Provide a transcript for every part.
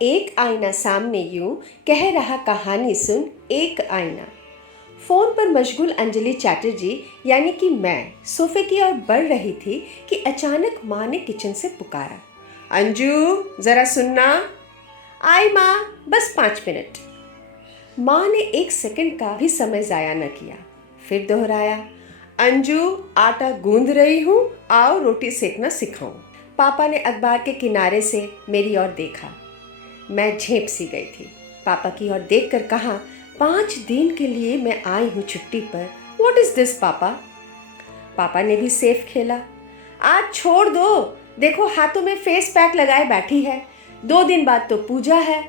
एक आईना सामने यूं कह रहा कहानी सुन एक आईना। फोन पर मशगूल अंजलि चैटर्जी यानी कि मैं सोफे की ओर बढ़ रही थी कि अचानक माँ ने किचन से पुकारा, अंजू जरा सुनना। आई माँ, बस 5 मिनट। माँ ने 1 सेकंड का भी समय जाया न किया, फिर दोहराया, अंजू आटा गूंद रही हूँ, आओ रोटी सेकना सिखाऊं। पापा ने अखबार के किनारे से मेरी ओर देखा। मैं झेप सी गई थी। पापा की ओर देखकर कहा, 5 दिन के लिए मैं आई हूँ छुट्टी पर। व्हाट इज दिस पापा? पापा ने भी सेफ खेला। आज छोड़ दो, देखो हाथों में फेस पैक लगाए बैठी है, 2 दिन बाद तो पूजा है।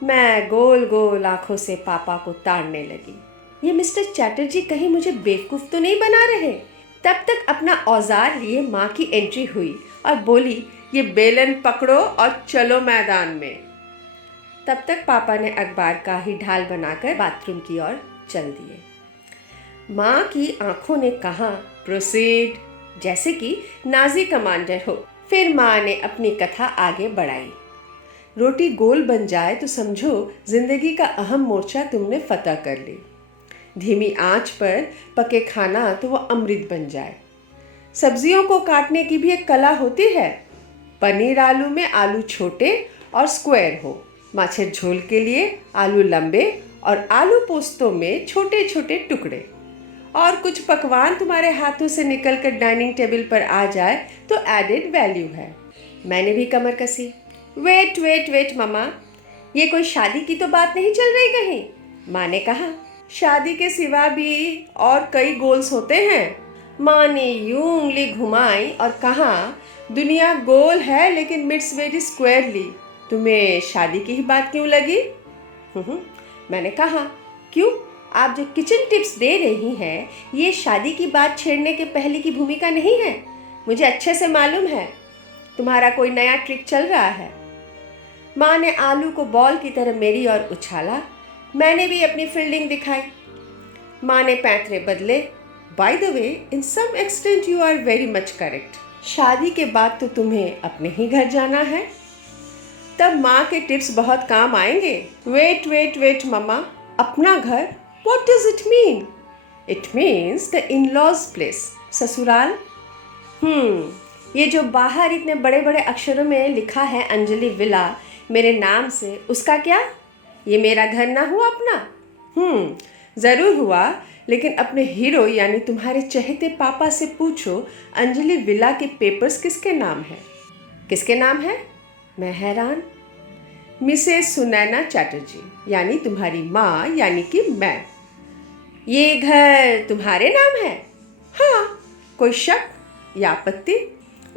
मैं गोल गोल आंखों से पापा को ताड़ने लगी। ये मिस्टर चैटर्जी कहीं मुझे बेवकूफ़ तो नहीं बना रहे। तब तक अपना औजार लिए माँ की एंट्री हुई और बोली, ये बेलन पकड़ो और चलो मैदान में। तब तक पापा ने अखबार का ही ढाल बनाकर बाथरूम की ओर चल दिए। माँ की आंखों ने कहा, प्रोसीड, जैसे कि नाजी कमांडर हो। फिर माँ ने अपनी कथा आगे बढ़ाई। रोटी गोल बन जाए तो समझो जिंदगी का अहम मोर्चा तुमने फतह कर ली। धीमी आंच पर पके खाना तो वो अमृत बन जाए। सब्जियों को काटने की भी एक कला होती है। पनीर आलू में आलू छोटे और स्क्वायर हो, माछेर झोल के लिए आलू लंबे और आलू पोस्तों में छोटे छोटे टुकड़े। और कुछ पकवान तुम्हारे हाथों से निकलकर डाइनिंग टेबल पर आ जाए तो एडेड वैल्यू है। मैंने भी कमर कसी। वेट वेट वेट मम्मा, ये कोई शादी की तो बात नहीं चल रही कहीं? माँ ने कहा, शादी के सिवा भी और कई गोल्स होते हैं। माँ ने यूं उंगली घुमाई और कहा, दुनिया गोल है लेकिन मिट्स वेरी स्क्वायरली। तुम्हें शादी की ही बात क्यों लगी? मैंने कहा, क्यों? आप जो किचन टिप्स दे रही हैं ये शादी की बात छेड़ने के पहले की भूमिका नहीं है। मुझे अच्छे से मालूम है तुम्हारा कोई नया ट्रिक चल रहा है। माँ ने आलू को बॉल की तरह मेरी ओर उछाला। मैंने भी अपनी फील्डिंग दिखाई। माँ ने पैंतरे बदले। By the way, in some extent you are very much correct. शादी के बाद तो तुम्हें अपने ही घर जाना है, तब माँ के टिप्स बहुत काम आएंगे। वेट वेट वेट मम्मा, अपना घर? What does it mean? It means the in-laws place, ससुराल। ये जो बाहर इतने बड़े बड़े अक्षरों में लिखा है अंजलि विला मेरे नाम से, उसका क्या? ये मेरा घर ना हुआ अपना? ज़रूर हुआ, लेकिन अपने हीरो यानी तुम्हारे चहेते पापा से पूछो, अंजलि विला के पेपर्स किसके नाम है? किसके नाम है? मैं हैरान। मिसेस सुनैना चैटर्जी यानी तुम्हारी माँ यानी कि मैं। ये घर तुम्हारे नाम है? हाँ। कोई शक या आपत्ति?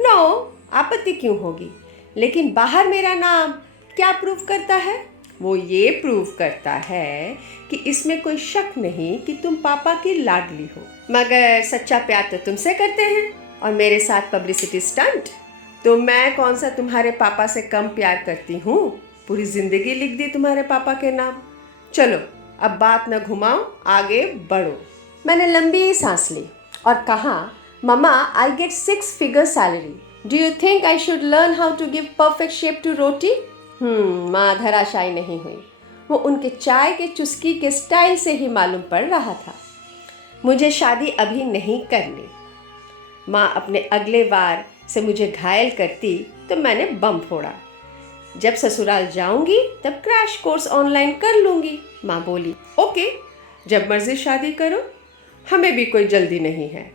नो, आपत्ति क्यों होगी? लेकिन बाहर मेरा नाम क्या प्रूव करता है? वो ये प्रूव करता है कि इसमें कोई शक नहीं कि तुम पापा की लाडली हो। मगर सच्चा प्यार तो तुमसे करते हैं और मेरे साथ पब्लिसिटी स्टंट। तो मैं कौन सा तुम्हारे पापा से कम प्यार करती हूँ? पूरी जिंदगी लिख दी तुम्हारे पापा के नाम। चलो अब बात न घुमाओ, आगे बढ़ो। मैंने लंबी सांस ली और कहा, मम्मा, I get 6 figure salary. Do you think I should learn how to give perfect shape to roti? माँ धराशायी नहीं हुई। वो उनके चाय के चुस्की के स्टाइल से ही मालूम पड़ रहा था। मुझे शादी अभी नहीं करनी। माँ अपने अगले वार से मुझे घायल करती तो मैंने बम फोड़ा। जब ससुराल जाऊंगी तब क्रैश कोर्स ऑनलाइन कर लूंगी। माँ बोली, ओके, जब मर्जी शादी करो, हमें भी कोई जल्दी नहीं है,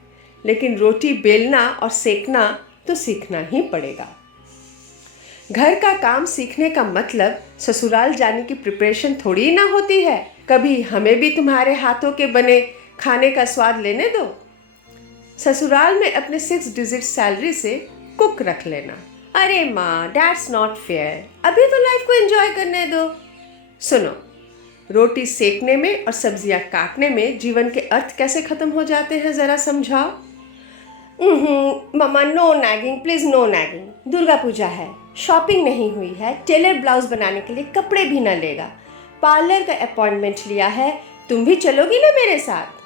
लेकिन रोटी बेलना और सेकना तो सीखना ही पड़ेगा। घर का काम सीखने का मतलब ससुराल जाने की प्रिपरेशन थोड़ी ना होती है। कभी हमें भी तुम्हारे हाथों के बने खाने का स्वाद लेने दो। ससुराल में अपने 6 डिजिट सैलरी से कुक रख लेना। अरे माँ, दैट्स नॉट फेयर। अभी तो लाइफ को एंजॉय करने दो। सुनो, रोटी सेकने में और सब्जियां काटने में जीवन के अर्थ कैसे खत्म हो जाते हैं, जरा समझाओ। मम्मा, no nagging please, no nagging. Durga Puja है, शॉपिंग नहीं हुई है, टेलर ब्लाउज बनाने के लिए कपड़े भी न लेगा, पार्लर का अपॉइंटमेंट लिया है, तुम भी चलोगी ना मेरे साथ?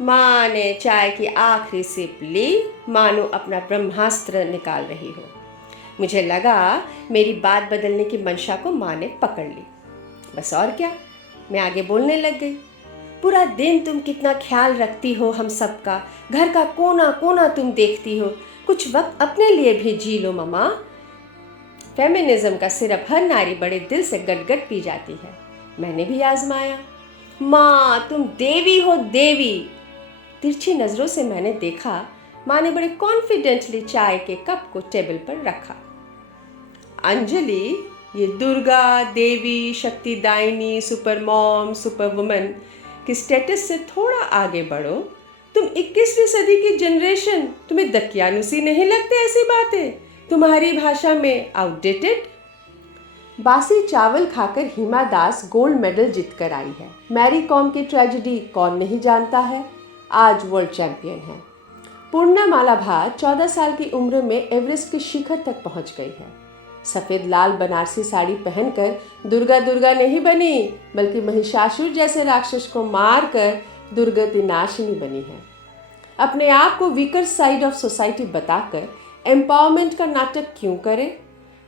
माँ ने चाय की आखिरी सिप ली, मानो अपना ब्रह्मास्त्र निकाल रही हो। मुझे लगा मेरी बात बदलने की मंशा को माँ ने पकड़ ली। बस और क्या, मैं आगे बोलने लग गई। पूरा दिन तुम कितना ख्याल रखती हो हम सबका, घर का कोना कोना तुम देखती हो, कुछ वक्त अपने लिए भी जी लो मम्मा। फेमिनिज्म का सिरप हर नारी बड़े दिल से गट-गट पी जाती है। मैंने भी आजमाया। माँ तुम देवी हो देवी। तिरछी नजरों से मैंने देखा। माँ ने बड़े कॉन्फिडेंटली चाय के कप को टेबल पर रखा। अंजलि, ये दुर्गा, देवी, शक्तिदायिनी, सुपर मॉम, सुपर वुमन के स्टेटस से थोड़ा आगे बढ़ो। तुम 21वीं सदी की जनरेशन, तुम्हें दकियानुसी नहीं लगते ऐसी बातें? तुम्हारी भाषा में आउटडेटेड। बासी चावल खाकर हिमा दास गोल्ड मेडल जीतकर आई है। मैरी कॉम की ट्रेजेडी कौन नहीं जानता है, आज वर्ल्ड चैंपियन है। पूर्णा मालाभार 14 साल की उम्र में एवरेस्ट के शिखर तक पहुंच गई है। सफ़ेद लाल बनारसी साड़ी पहनकर दुर्गा दुर्गा नहीं बनी, बल्कि महिषासुर जैसे राक्षस को मारकर दुर्गति नाशिनी बनी है। अपने आप को वीकर साइड ऑफ सोसाइटी बताकर एम्पावरमेंट का नाटक क्यों करे?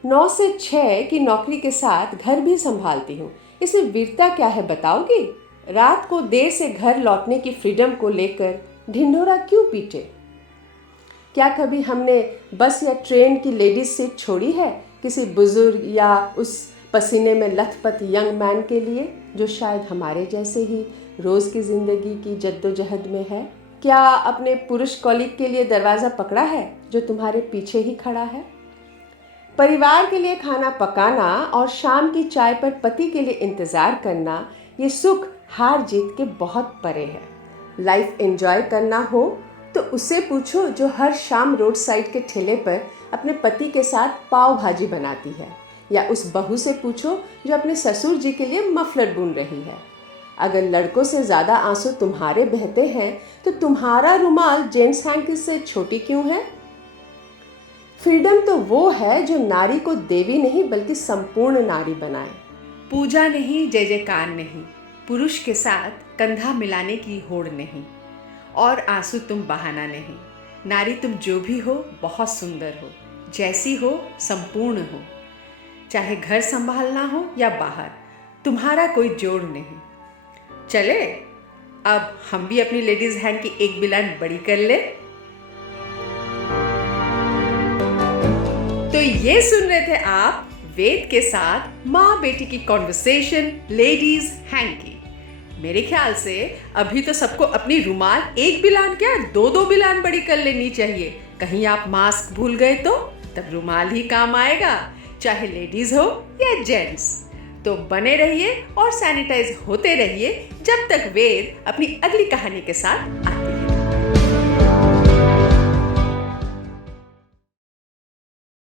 9 से 6 की नौकरी के साथ घर भी संभालती हूँ, इसमें वीरता क्या है बताओगी? रात को देर से घर लौटने की फ्रीडम को लेकर ढिंढोरा क्यों पीटे? क्या कभी हमने बस या ट्रेन की लेडीज सीट छोड़ी है किसी बुजुर्ग या उस पसीने में लथपथ यंग मैन के लिए जो शायद हमारे जैसे ही रोज़ की ज़िंदगी की जद्दोजहद में है? क्या अपने पुरुष कॉलीग के लिए दरवाज़ा पकड़ा है जो तुम्हारे पीछे ही खड़ा है? परिवार के लिए खाना पकाना और शाम की चाय पर पति के लिए इंतज़ार करना, ये सुख हार जीत के बहुत परे है। लाइफ एंजॉय करना हो तो उससे पूछो जो हर शाम रोड साइड के ठेले पर अपने पति के साथ पाव भाजी बनाती है, या उस बहू से पूछो जो अपने ससुर जी के लिए मफलर बुन रही है। अगर लड़कों से ज़्यादा आंसू तुम्हारे बहते हैं तो तुम्हारा रुमाल जेम्स हैंकी से छोटी क्यों है? फ्रीडम तो वो है जो नारी को देवी नहीं बल्कि संपूर्ण नारी बनाए। पूजा नहीं, जय जयकार नहीं, पुरुष के साथ कंधा मिलाने की होड़ नहीं, और आंसू तुम बहाना नहीं। नारी तुम जो भी हो बहुत सुंदर हो, जैसी हो संपूर्ण हो। चाहे घर संभालना हो या बाहर, तुम्हारा कोई जोड़ नहीं। चले अब हम भी अपनी लेडीज हैंड की एक बिलान बड़ी कर ले। तो ये सुन रहे थे आप वेद के साथ माँ बेटी की कॉन्वर्सेशन लेडीज हैंड की। मेरे ख्याल से अभी तो सबको अपनी रुमाल एक बिलान क्या 2-2 बिलान बड़ी कर लेनी चाहिए। कहीं आप मास्क भूल गए तो तब रुमाल ही काम आएगा, चाहे लेडीज हो या जेंट्स। तो बने रहिए और सैनिटाइज होते रहिए जब तक वेद अपनी अगली कहानी के साथ